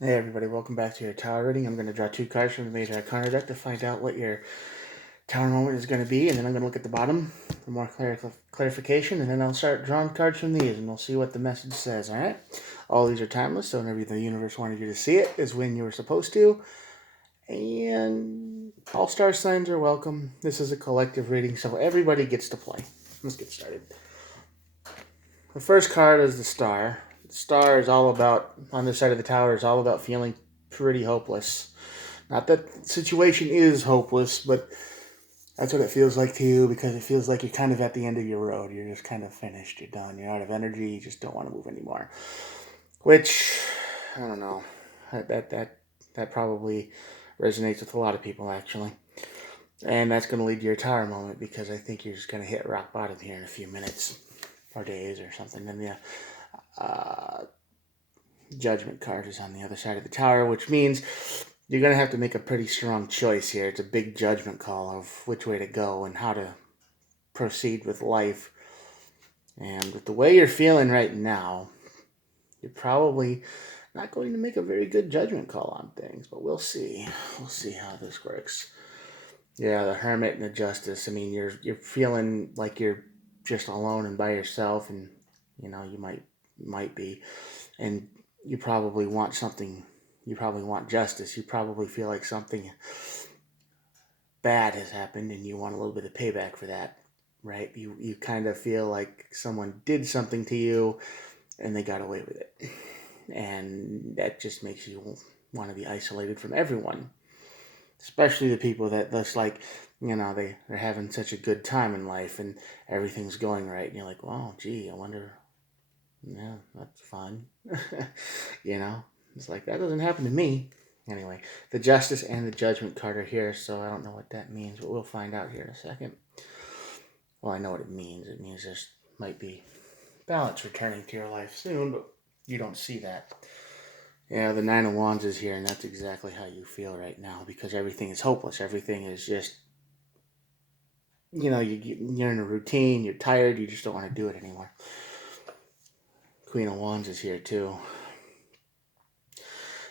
Hey everybody, welcome back to your tower reading. I'm going to draw two cards from the Major Arcana deck to find out what your tower moment is going to be, and then I'm going to look at the bottom for more clarification, and then I'll start drawing cards from these, and we'll see what the message says, alright? All these are timeless, so whenever the universe wanted you to see it is when you were supposed to, and all star signs are welcome. This is a collective reading, so everybody gets to play. Let's get started. The first card is the Star. The Star is all about, on this side of the tower, is all about feeling pretty hopeless. Not that the situation is hopeless, but that's what it feels like to you because it feels like you're kind of at the end of your road. You're just kind of finished. You're done. You're out of energy. You just don't want to move anymore. Which, I don't know. That probably resonates with a lot of people, actually. And that's going to lead to your tower moment because I think you're just going to hit rock bottom here in a few minutes or days or something. And the Judgment card is on the other side of the tower, which means you're going to have to make a pretty strong choice here. It's a big judgment call of which way to go and how to proceed with life. And with the way you're feeling right now, you're probably not going to make a very good judgment call on things, but we'll see. We'll see how this works. Yeah, the Hermit and the Justice. I mean, you're feeling like you're just alone and by yourself, and you might be, and you probably want something. You probably want justice. You probably feel like something bad has happened, and you want a little bit of payback for that, right? You kind of feel like someone did something to you, and they got away with it, and that just makes you want to be isolated from everyone, especially the people that that's like they're having such a good time in life and everything's going right, and you're like, well, gee, I wonder. Yeah, that's fun. you know it's like that doesn't happen to me. Anyway, the Justice and the Judgment card are here, so I don't know what that means, but we'll find out here in a second. Well, I know what it means. It means there might be balance returning to your life soon, but you don't see that. Yeah, the Nine of Wands is here, and that's exactly how you feel right now because everything is hopeless. Everything is just, you're in a routine, you're tired, you just don't want to do it anymore. Queen of Wands is here too.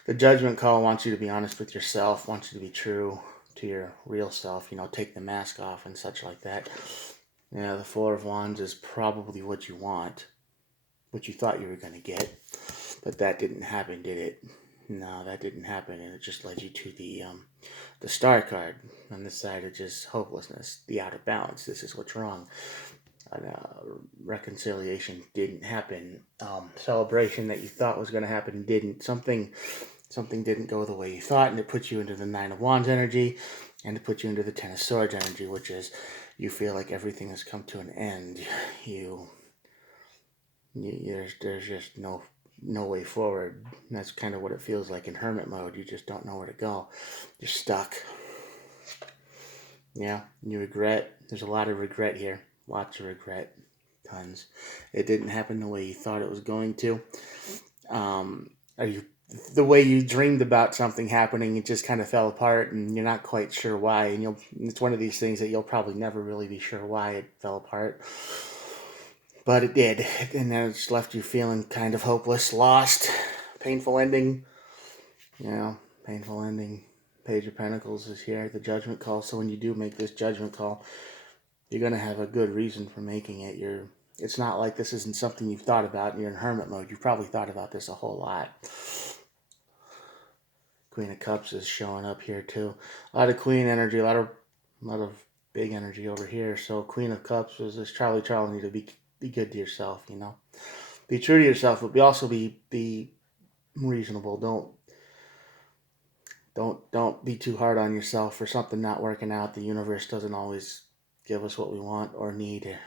The Judgment call wants you to be honest with yourself, wants you to be true to your real self, take the mask off and such like that. Yeah, the Four of Wands is probably what you want, what you thought you were going to get, but that didn't happen, did it? No, that didn't happen, and it just led you to the Star card. On this side, it's just hopelessness, the out of balance. This is what's wrong. Reconciliation didn't happen. Celebration that you thought was going to happen didn't. Something didn't go the way you thought, and it puts you into the Nine of Wands energy, and it puts you into the Ten of Swords energy, which is you feel like everything has come to an end. You, there's just no way forward. And that's kind of what it feels like in hermit mode. You just don't know where to go. You're stuck. Yeah, you regret. There's a lot of regret here. Lots of regret. Tons. It didn't happen the way you thought it was going to. Are you the way you dreamed about something happening? It just kind of fell apart, and you're not quite sure why. And it's one of these things that you'll probably never really be sure why it fell apart. But it did, and then it's left you feeling kind of hopeless, lost, painful ending. Painful ending. Page of Pentacles is here, the Judgment call. So when you do make this Judgment call, you're gonna have a good reason for making it. It's not like this isn't something you've thought about and you're in hermit mode. You've probably thought about this a whole lot. Queen of Cups is showing up here too. A lot of Queen energy, a lot of big energy over here. So Queen of Cups is this Charlie you to be good to yourself, Be true to yourself, but also be reasonable. Don't be too hard on yourself for something not working out. The universe doesn't always give us what we want or need.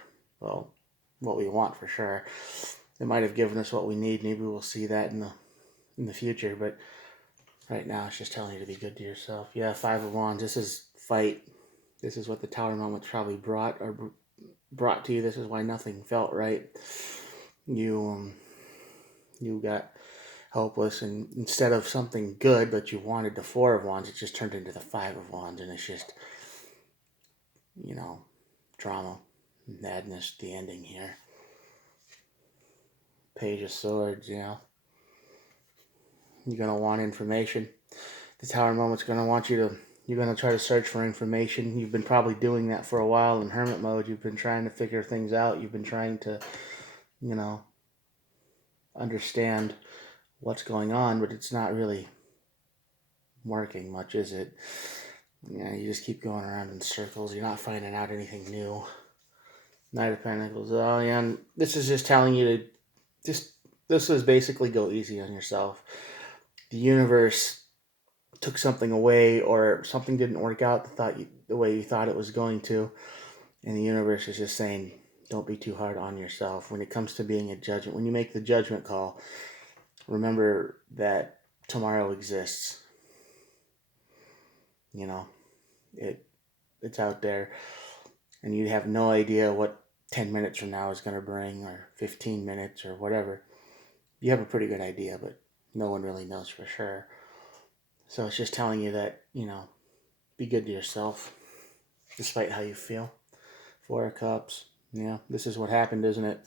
Well, what we want for sure. It might have given us what we need. Maybe we'll see that in the future, but right now it's just telling you to be good to yourself. Yeah, Five of Wands. This is fight. This is what the Tower moment probably brought to you. This is why nothing felt right. You got helpless, and instead of something good that you wanted, the Four of Wands, it just turned into the Five of Wands, and it's just you know drama, madness. The ending here. Page of Swords. You're going to want information. The Tower Moment's going to want you to, you're going to try to search for information. You've been probably doing that for a while in hermit mode. You've been trying to figure things out. You've been trying to, understand what's going on, but it's not really working much, is it? You just keep going around in circles. You're not finding out anything new. Knight of Pentacles. Oh, yeah. And this is just telling you to this is basically go easy on yourself. The universe took something away, or something didn't work out the way you thought it was going to. And the universe is just saying, don't be too hard on yourself. When it comes to being a judgment, when you make the judgment call, remember that tomorrow exists. It's out there, and you have no idea what 10 minutes from now is going to bring, or 15 minutes, or whatever. You have a pretty good idea, but no one really knows for sure. So it's just telling you that, be good to yourself, despite how you feel. 4 of Cups. Yeah, this is what happened, isn't it?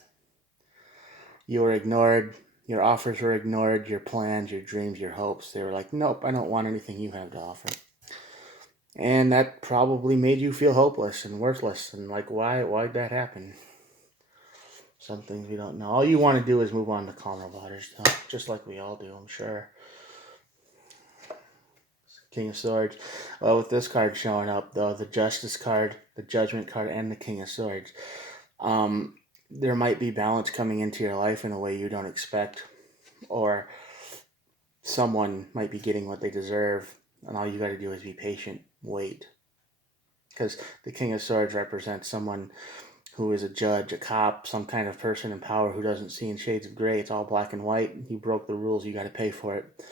You were ignored. Your offers were ignored. Your plans, your dreams, your hopes. They were like, nope, I don't want anything you have to offer. And that probably made you feel hopeless and worthless. And like, why'd that happen? Some things we don't know. All you want to do is move on to calmer waters, though. Just like we all do, I'm sure. King of Swords. Well, with this card showing up, though, the Justice card, the Judgment card, and the King of Swords, there might be balance coming into your life in a way you don't expect. Or someone might be getting what they deserve, and all you got to do is be patient, wait. Because the King of Swords represents someone who is a judge, a cop, some kind of person in power who doesn't see in shades of gray. It's all black and white. You broke the rules, you got to pay for it.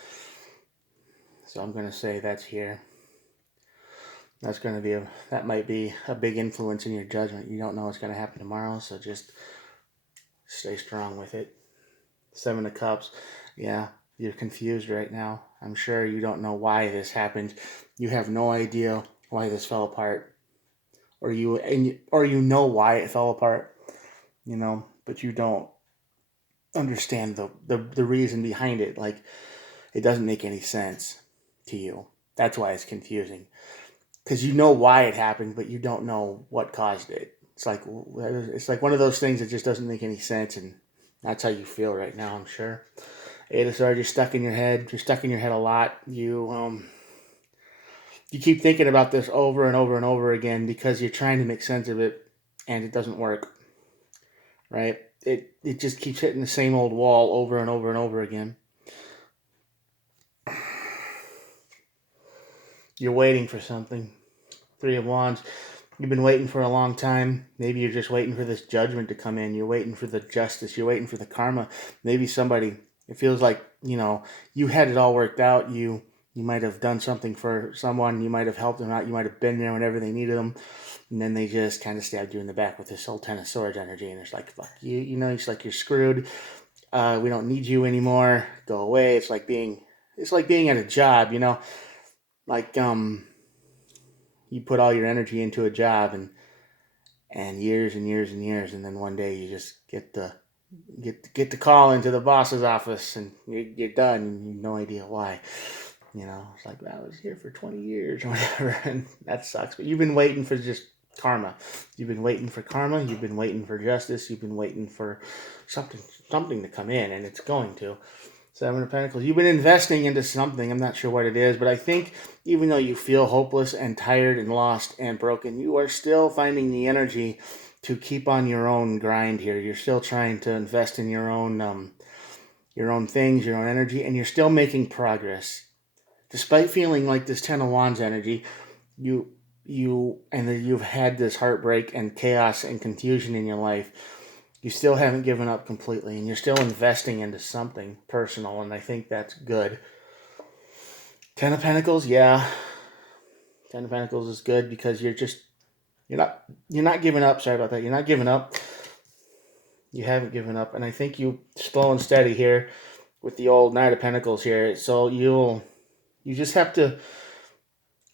So I'm going to say that's here. That might be a big influence in your judgment. You don't know what's going to happen tomorrow, so just stay strong with it. 7 of Cups. Yeah, you're confused right now. I'm sure you don't know why this happened. You have no idea why this fell apart. Or you know why it fell apart, but you don't understand the reason behind it. Like, it doesn't make any sense to you. That's why it's confusing. Because you know why it happened, but you don't know what caused it. It's like one of those things that just doesn't make any sense, and that's how you feel right now, I'm sure. 8 of Swords, you're stuck in your head. You're stuck in your head a lot. You keep thinking about this over and over and over again because you're trying to make sense of it, and it doesn't work, right? It just keeps hitting the same old wall over and over and over again. You're waiting for something. 3 of Wands. You've been waiting for a long time. Maybe you're just waiting for this judgment to come in. You're waiting for the justice. You're waiting for the karma. Maybe it feels like, you had it all worked out. You might have done something for someone. You might have helped them out. You might have been there whenever they needed them. And then they just kind of stabbed you in the back with this whole 10 of Swords energy. And it's like, fuck you. It's like you're screwed. We don't need you anymore. Go away. It's like being at a job, like, you put all your energy into a job and years and years and years. And then one day you just get the call into the boss's office and you're done. And you have no idea why. It's like, I was here for 20 years or whatever, and that sucks. But you've been waiting for just karma. You've been waiting for karma. You've been waiting for justice. You've been waiting for something to come in, and it's going to. 7 of Pentacles. You've been investing into something. I'm not sure what it is, but I think even though you feel hopeless and tired and lost and broken, you are still finding the energy to keep on your own grind here. You're still trying to invest in your own things, your own energy, and you're still making progress. Despite feeling like this 10 of Wands energy, you've had this heartbreak and chaos and confusion in your life, you still haven't given up completely, and you're still investing into something personal, and I think that's good. 10 of Pentacles, yeah. 10 of Pentacles is good because you're not giving up. Sorry about that. You're not giving up. You haven't given up, and I think you slow and steady here with the old Knight of Pentacles here. So you just have to,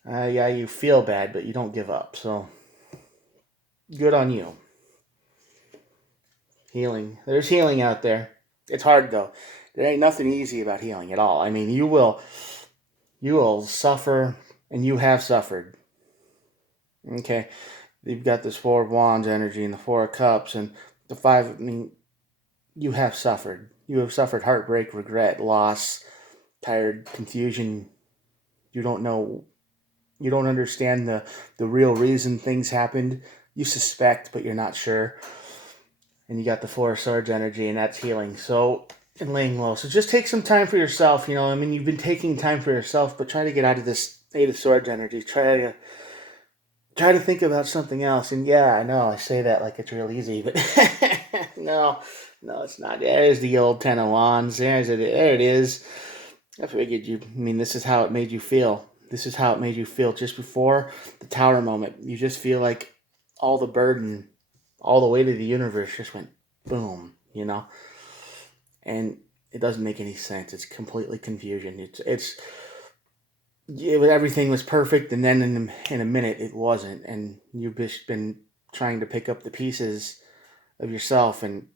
you feel bad, but you don't give up. So good on you. Healing. There's healing out there. It's hard, though. there ain't nothing easy about healing at all. I mean, you will suffer, and you have suffered. Okay, you've got this Four of Wands energy and the Four of Cups and the Five. I mean, you have suffered. You have suffered heartbreak, regret, loss, tired, confusion. You don't know. You don't understand the real reason things happened. You suspect, but you're not sure. And you got the Four of Swords energy, and that's healing. So, and laying low. So just take some time for yourself. You know, I mean, you've been taking time for yourself, but try to get out of this Eight of Swords energy. Try to think about something else. And yeah, I know I say that like it's real easy, but no, it's not. There's the old Ten of Wands. There it is. I figured you. I mean, this is how it made you feel. This is how it made you feel just before the Tower moment. You just feel like all the burden, all the weight of the universe just went boom. You know, and it doesn't make any sense. It's completely confusion. Everything was perfect, and then in a minute it wasn't, and you've just been trying to pick up the pieces of yourself, and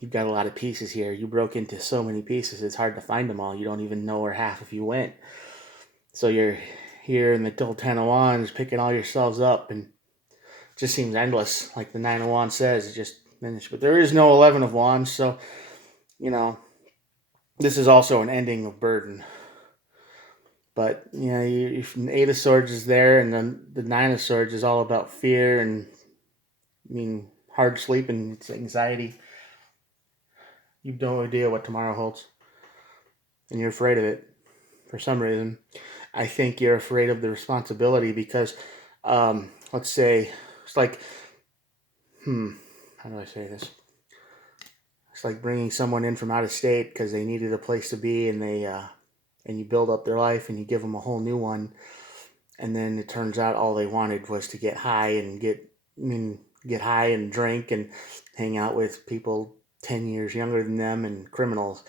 you've got a lot of pieces here. You broke into so many pieces, it's hard to find them all. You don't even know where half of you went. So you're here in the old Ten of Wands, picking all yourselves up, and it just seems endless. Like the Nine of Wands says, it just finished. But there is no 11 of Wands, so, you know, this is also an ending of burden. But, you know, if Eight of Swords is there, and then the Nine of Swords is all about fear and, I mean, hard sleep and it's anxiety. You have no idea what tomorrow holds. And you're afraid of it for some reason. I think you're afraid of the responsibility because, let's say, it's like, how do I say this? It's like bringing someone in from out of state because they needed a place to be, and and you build up their life and you give them a whole new one, and then it turns out all they wanted was to get high and get high and drink and hang out with people 10 years younger than them and criminals.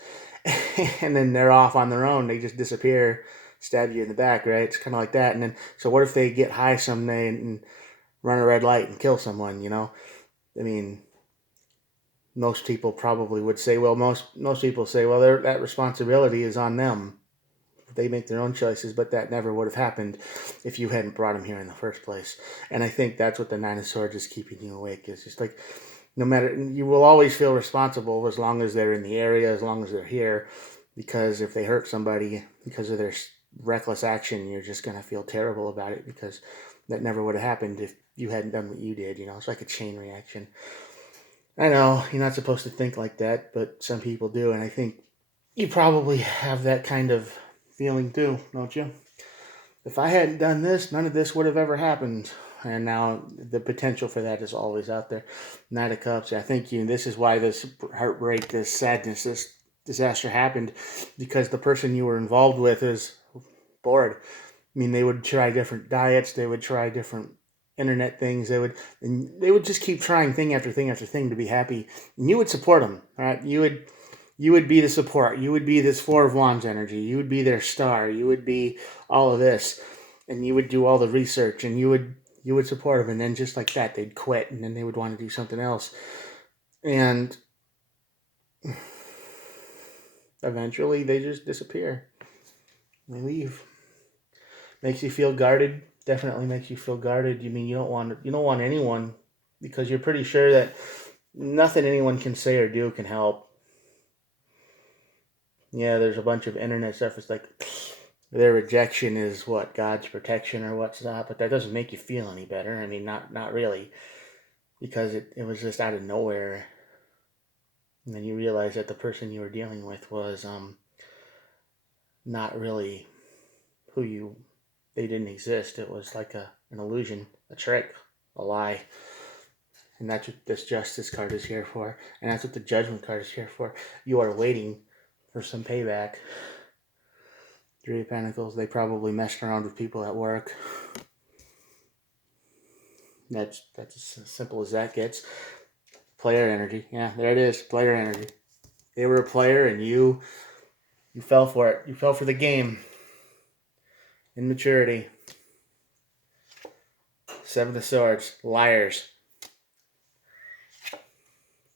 And then they're off on their own. They just disappear, stab you in the back, right? It's kind of like that. And then, so what if they get high someday and run a red light and kill someone, you know? I mean, most people probably would say, well, most people say, well, that responsibility is on them. They make their own choices, but that never would have happened if you hadn't brought them here in the first place. And I think that's what the Nine of Swords is keeping you awake. It's just like, no matter, you will always feel responsible as long as they're in the area, as long as they're here, because if they hurt somebody because of their reckless action, you're just going to feel terrible about it because that never would have happened if you hadn't done what you did. You know, it's like a chain reaction. I know you're not supposed to think like that, but some people do, and I think you probably have that kind of feeling too, don't you? If I hadn't done this, none of this would have ever happened. And now the potential for that is always out there. Knight of Cups. I think this is why this heartbreak, this sadness, this disaster happened, because the person you were involved with is bored. I mean, they would try different diets. They would try different internet things. They would just keep trying thing after thing after thing to be happy. And you would support them, right? You would be the support. You would be this Four of Wands energy. You would be their star. You would be all of this, and you would do all the research, and you would support them. And then just like that, they'd quit, and then they would want to do something else, and eventually they just disappear. They leave. Makes you feel guarded. Definitely makes you feel guarded. You mean you don't want anyone, because you're pretty sure that nothing anyone can say or do can help. Yeah, there's a bunch of internet stuff. It's like their rejection is what, God's protection or what's not, but that doesn't make you feel any better. I mean, not really, because it was just out of nowhere. And then you realize that the person you were dealing with was not really they didn't exist. It was like an illusion, a trick, a lie. And that's what this Justice card is here for. And that's what the Judgment card is here for. You are waiting for some payback. Three of Pentacles, they probably messed around with people at work. That's as simple as that gets. Player energy. Yeah, there it is. Player energy. They were a player and you fell for it. You fell for the game. Immaturity. Seven of Swords. Liars.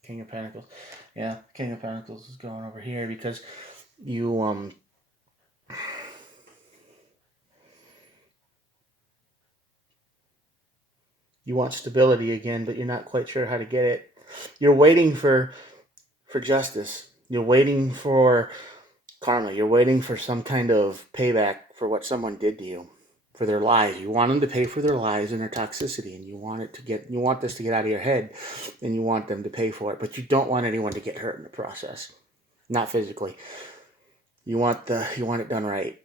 King of Pentacles. Yeah, King of Pentacles is going over here because you you want stability again, but you're not quite sure how to get it. You're waiting for justice. You're waiting for karma. You're waiting for some kind of payback for what someone did to you, for their lies. You want them to pay for their lies and their toxicity, and you want this to get out of your head, and you want them to pay for it, but you don't want anyone to get hurt in the process. Not physically. You want it done right.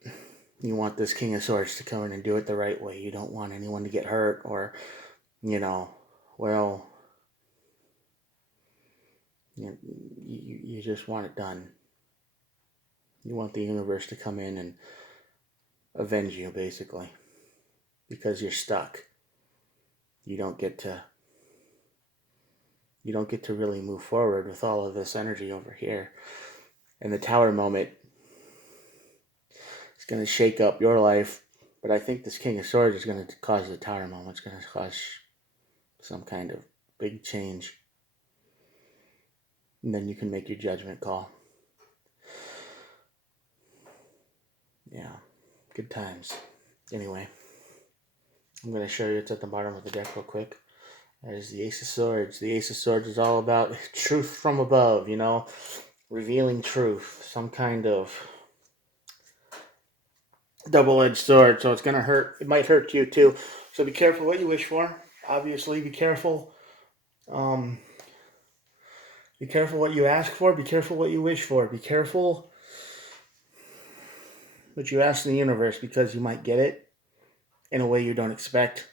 You want this King of Swords to come in and do it the right way. You don't want anyone to get hurt or, well, you just want it done. You want the universe to come in and avenge you, basically, because you're stuck. You don't get to really move forward with all of this energy over here. And the Tower moment is going to shake up your life, but I think this King of Swords is going to cause the Tower moment. It's going to cause some kind of big change. And then you can make your judgment call. Yeah, good times. Anyway, I'm going to show you it's at the bottom of the deck real quick. That is the Ace of Swords. The Ace of Swords is all about truth from above, revealing truth. Some kind of double-edged sword, so it's going to hurt. It might hurt you too. So be careful what you wish for. Obviously, be careful. Be careful what you ask for. Be careful what you wish for. Be careful what you ask in the universe, because you might get it in a way you don't expect.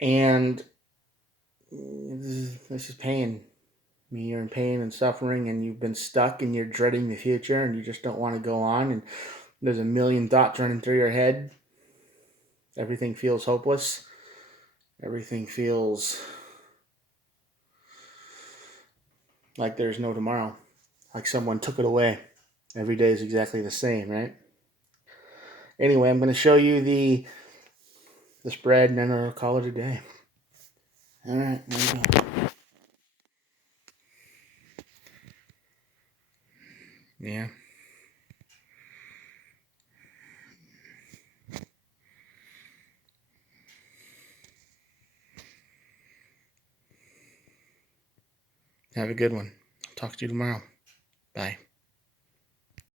And this is pain. I mean, you're in pain and suffering, and you've been stuck, and you're dreading the future, and you just don't want to go on, and there's a million thoughts running through your head. Everything feels hopeless. Everything feels like there's no tomorrow. Like someone took it away. Every day is exactly the same, right? Anyway, I'm going to show you the spread, and then I'll call it a day. All right, there you go. Yeah. Have a good one. Talk to you tomorrow. Bye.